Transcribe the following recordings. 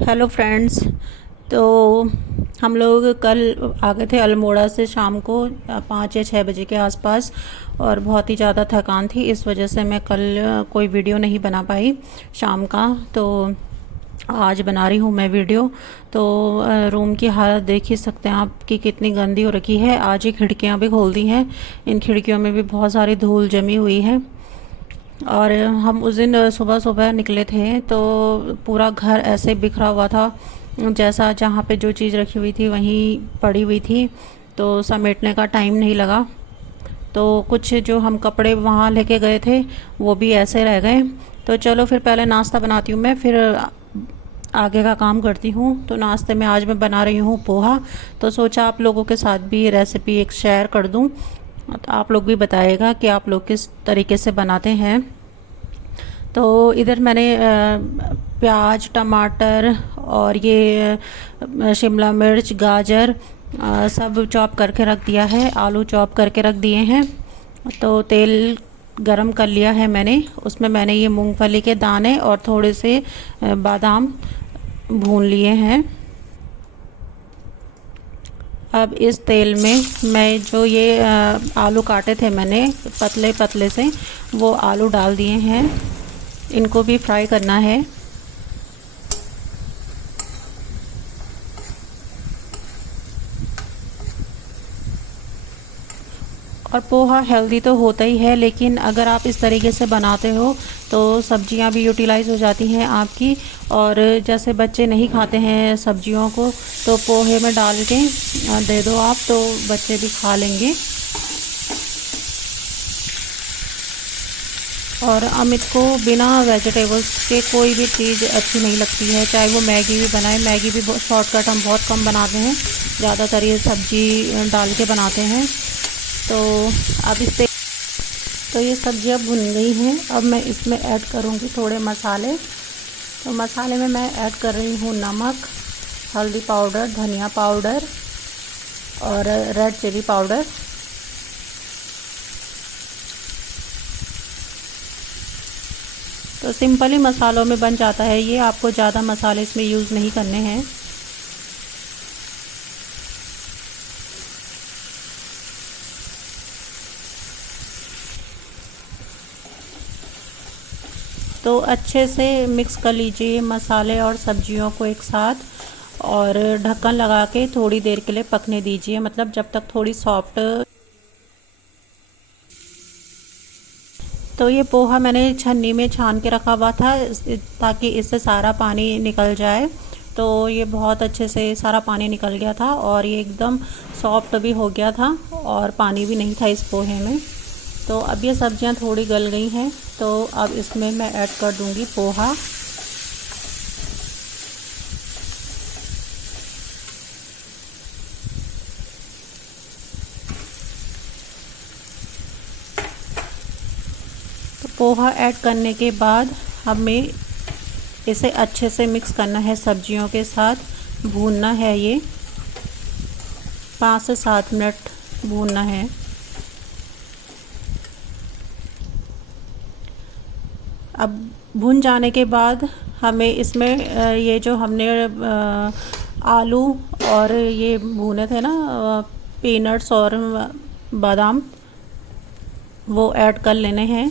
Hello friends. तो हम लोग कल आ गए थे अल्मोड़ा से शाम को 5 या 6 बजे के आसपास। और बहुत ही ज़्यादा थकान थी, इस वजह से मैं कल कोई वीडियो नहीं बना पाई शाम का। तो आज बना रही हूँ मैं वीडियो। तो रूम की हालत देख ही सकते हैं आप कि कितनी गंदी हो रखी है। आज ही खिड़कियाँ भी खोल दी हैं, इन खिड़कियों में भी बहुत सारी धूल जमी हुई है। और हम उस दिन सुबह सुबह निकले थे तो पूरा घर ऐसे बिखरा हुआ था, जैसा जहाँ पे जो चीज़ रखी हुई थी वहीं पड़ी हुई थी। तो समेटने का टाइम नहीं लगा। तो कुछ जो हम कपड़े वहाँ लेके गए थे वो भी ऐसे रह गए। तो चलो फिर पहले नाश्ता बनाती हूँ मैं, फिर आगे का काम करती हूँ। तो नाश्ते में आज मैं बना रही हूँ पोहा। तो सोचा आप लोगों के साथ भी ये रेसिपी एक शेयर कर दूँ, तो आप लोग भी बताइएगा कि आप लोग किस तरीके से बनाते हैं। तो इधर मैंने प्याज, टमाटर और ये शिमला मिर्च, गाजर सब चॉप करके रख दिया है। आलू चॉप करके रख दिए हैं। तो तेल गरम कर लिया है मैंने, उसमें मैंने ये मूंगफली के दाने और थोड़े से बादाम भून लिए हैं। अब इस तेल में मैं जो ये आलू काटे थे मैंने पतले पतले से, वो आलू डाल दिए हैं। इनको भी फ्राई करना है। और पोहा हेल्दी तो होता ही है, लेकिन अगर आप इस तरीके से बनाते हो तो सब्जियां भी यूटिलाइज़ हो जाती हैं आपकी। और जैसे बच्चे नहीं खाते हैं सब्जियों को, तो पोहे में डाल के दे दो आप, तो बच्चे भी खा लेंगे। और अमित को बिना वेजिटेबल्स के कोई भी चीज़ अच्छी नहीं लगती है, चाहे वो मैगी भी बनाए। मैगी भी शॉर्टकट हम बहुत कम बनाते हैं, ज़्यादातर ये सब्जी डाल के बनाते हैं। तो अब इस तो ये सब्जियां भुन गई हैं। अब मैं इसमें ऐड करूँगी थोड़े मसाले। तो मसाले में मैं ऐड कर रही हूँ नमक, हल्दी पाउडर, धनिया पाउडर और रेड चिली पाउडर। तो सिंपल ही मसालों में बन जाता है ये, आपको ज़्यादा मसाले इसमें यूज़ नहीं करने हैं। तो अच्छे से मिक्स कर लीजिए मसाले और सब्जियों को एक साथ, और ढक्कन लगा के थोड़ी देर के लिए पकने दीजिए, मतलब जब तक थोड़ी सॉफ्ट। तो ये पोहा मैंने छन्नी में छान के रखा हुआ था ताकि इससे सारा पानी निकल जाए। तो ये बहुत अच्छे से सारा पानी निकल गया था और ये एकदम सॉफ्ट भी हो गया था, और पानी भी नहीं था इस पोहे में। तो अब ये सब्जियां थोड़ी गल गई हैं, तो अब इसमें मैं ऐड कर दूंगी पोहा। तो पोहा ऐड करने के बाद हमें इसे अच्छे से मिक्स करना है सब्जियों के साथ। भूनना है ये 5 से 7 मिनट भूनना है। अब भून जाने के बाद हमें इसमें ये जो हमने आलू और ये भुने थे ना पीनट्स और बादाम, वो ऐड कर लेने हैं।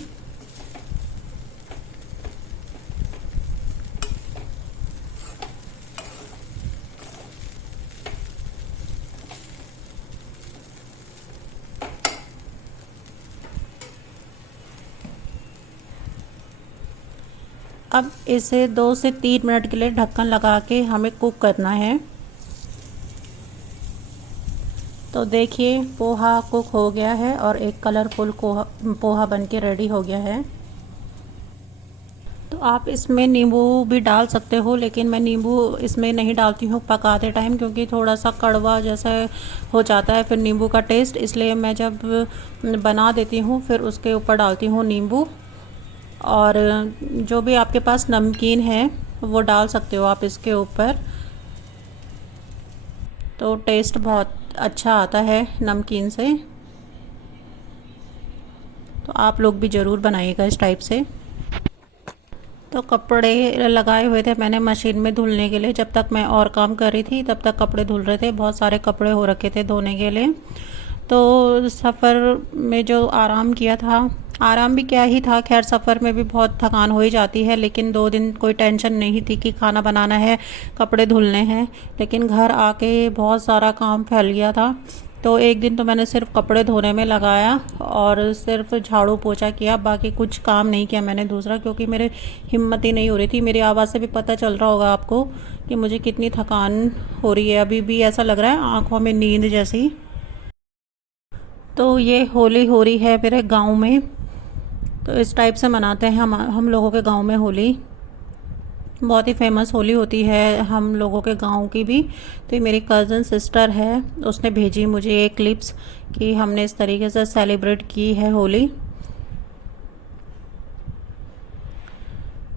अब इसे 2 से 3 मिनट के लिए ढक्कन लगा के हमें कुक करना है। तो देखिए पोहा कुक हो गया है और एक कलरफुल पोहा बन के रेडी हो गया है। तो आप इसमें नींबू भी डाल सकते हो, लेकिन मैं नींबू इसमें नहीं डालती हूँ पकाते टाइम, क्योंकि थोड़ा सा कड़वा जैसा हो जाता है फिर नींबू का टेस्ट। इसलिए मैं जब बना देती हूँ फिर उसके ऊपर डालती हूँ नींबू। और जो भी आपके पास नमकीन है वो डाल सकते हो आप इसके ऊपर, तो टेस्ट बहुत अच्छा आता है नमकीन से। तो आप लोग भी ज़रूर बनाइएगा इस टाइप से। तो कपड़े लगाए हुए थे मैंने मशीन में धुलने के लिए। जब तक मैं और काम कर रही थी तब तक कपड़े धुल रहे थे। बहुत सारे कपड़े हो रखे थे धोने के लिए। तो सफ़र में जो आराम किया था, आराम भी क्या ही था, खैर सफ़र में भी बहुत थकान हो ही जाती है, लेकिन 2 दिन कोई टेंशन नहीं थी कि खाना बनाना है, कपड़े धुलने हैं। लेकिन घर आके बहुत सारा काम फैल गया था। तो एक दिन तो मैंने सिर्फ कपड़े धोने में लगाया और सिर्फ झाड़ू पोछा किया, बाकी कुछ काम नहीं किया मैंने दूसरा, क्योंकि मेरे हिम्मत ही नहीं हो रही थी। मेरी आवाज़ से भी पता चल रहा होगा आपको कि मुझे कितनी थकान हो रही है। अभी भी ऐसा लग रहा है आँखों में नींद जैसी। तो ये होली हो रही है मेरे गांव में। तो इस टाइप से मनाते हैं हम लोगों के गांव में होली। बहुत ही फेमस होली होती है हम लोगों के गांव की भी। तो ये मेरी कज़न सिस्टर है, उसने भेजी मुझे ये क्लिप्स कि हमने इस तरीके से सेलिब्रेट की है होली।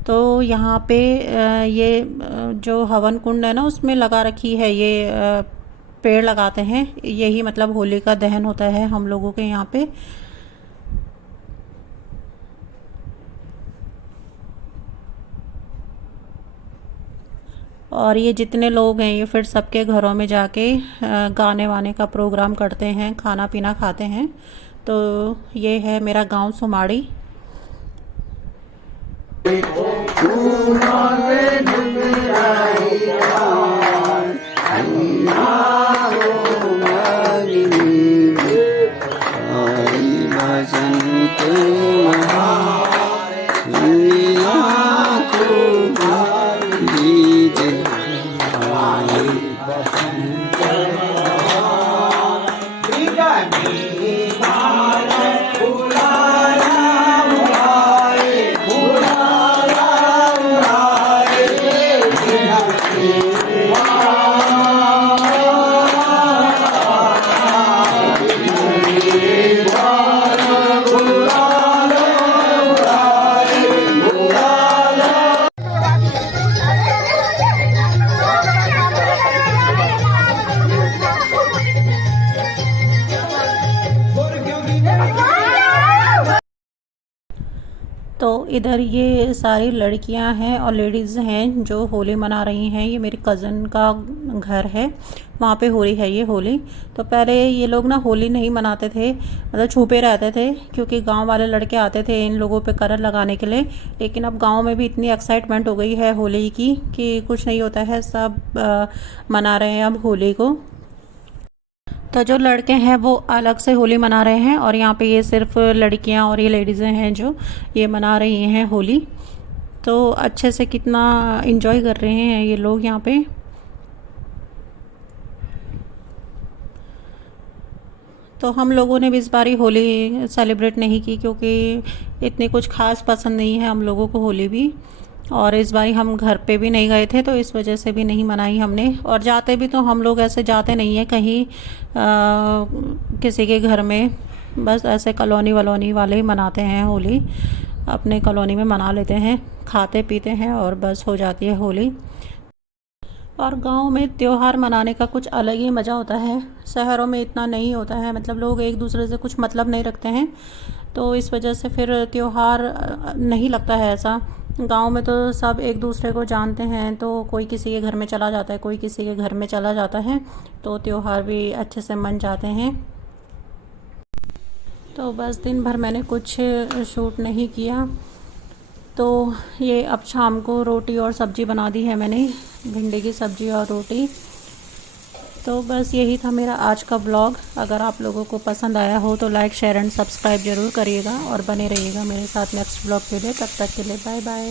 तो यहाँ पे ये जो हवन कुंड है ना, उसमें लगा रखी है ये पेड़ लगाते हैं। यही मतलब होली का दहन होता है हम लोगों के यहाँ पे। और ये जितने लोग हैं ये फिर सबके घरों में जाके गाने वाने का प्रोग्राम करते हैं, खाना पीना खाते हैं। तो ये है मेरा गांव सुमाड़ी। तो इधर ये सारी लड़कियां हैं और लेडीज़ हैं जो होली मना रही हैं। ये मेरी कज़न का घर है, वहाँ पे हो रही है ये होली। तो पहले ये लोग ना होली नहीं मनाते थे, मतलब छुपे रहते थे, क्योंकि गांव वाले लड़के आते थे इन लोगों पे कलर लगाने के लिए। लेकिन अब गांव में भी इतनी एक्साइटमेंट हो गई है होली की कि कुछ नहीं होता है, सब मना रहे हैं अब होली को। तो जो लड़के हैं वो अलग से होली मना रहे हैं और यहाँ पे ये सिर्फ लड़कियाँ और ये लेडीज़ें हैं जो ये मना रही हैं होली। तो अच्छे से कितना इन्जॉय कर रहे हैं ये लोग यहाँ पे। तो हम लोगों ने भी इस बारी होली सेलिब्रेट नहीं की, क्योंकि इतनी कुछ खास पसंद नहीं है हम लोगों को होली भी। और इस बारी हम घर पे भी नहीं गए थे, तो इस वजह से भी नहीं मनाई हमने। और जाते भी तो हम लोग ऐसे जाते नहीं हैं कहीं किसी के घर में, बस ऐसे कॉलोनी वलोनी वाले ही मनाते हैं होली। अपने कॉलोनी में मना लेते हैं, खाते पीते हैं और बस हो जाती है होली। और गांव में त्यौहार मनाने का कुछ अलग ही मज़ा होता है, शहरों में इतना नहीं होता है। मतलब लोग एक दूसरे से कुछ मतलब नहीं रखते हैं, तो इस वजह से फिर त्यौहार नहीं लगता है ऐसा। गांव में तो सब एक दूसरे को जानते हैं, तो कोई किसी के घर में चला जाता है, कोई किसी के घर में चला जाता है, तो त्यौहार भी अच्छे से मन जाते हैं। तो बस दिन भर मैंने कुछ शूट नहीं किया। तो ये अब शाम को रोटी और सब्ज़ी बना दी है मैंने, भिंडी की सब्ज़ी और रोटी। तो बस यही था मेरा आज का ब्लॉग। अगर आप लोगों को पसंद आया हो तो लाइक शेयर एंड सब्सक्राइब ज़रूर करिएगा और बने रहिएगा मेरे साथ नेक्स्ट ब्लॉग के लिए। तब तक के लिए बाय बाय।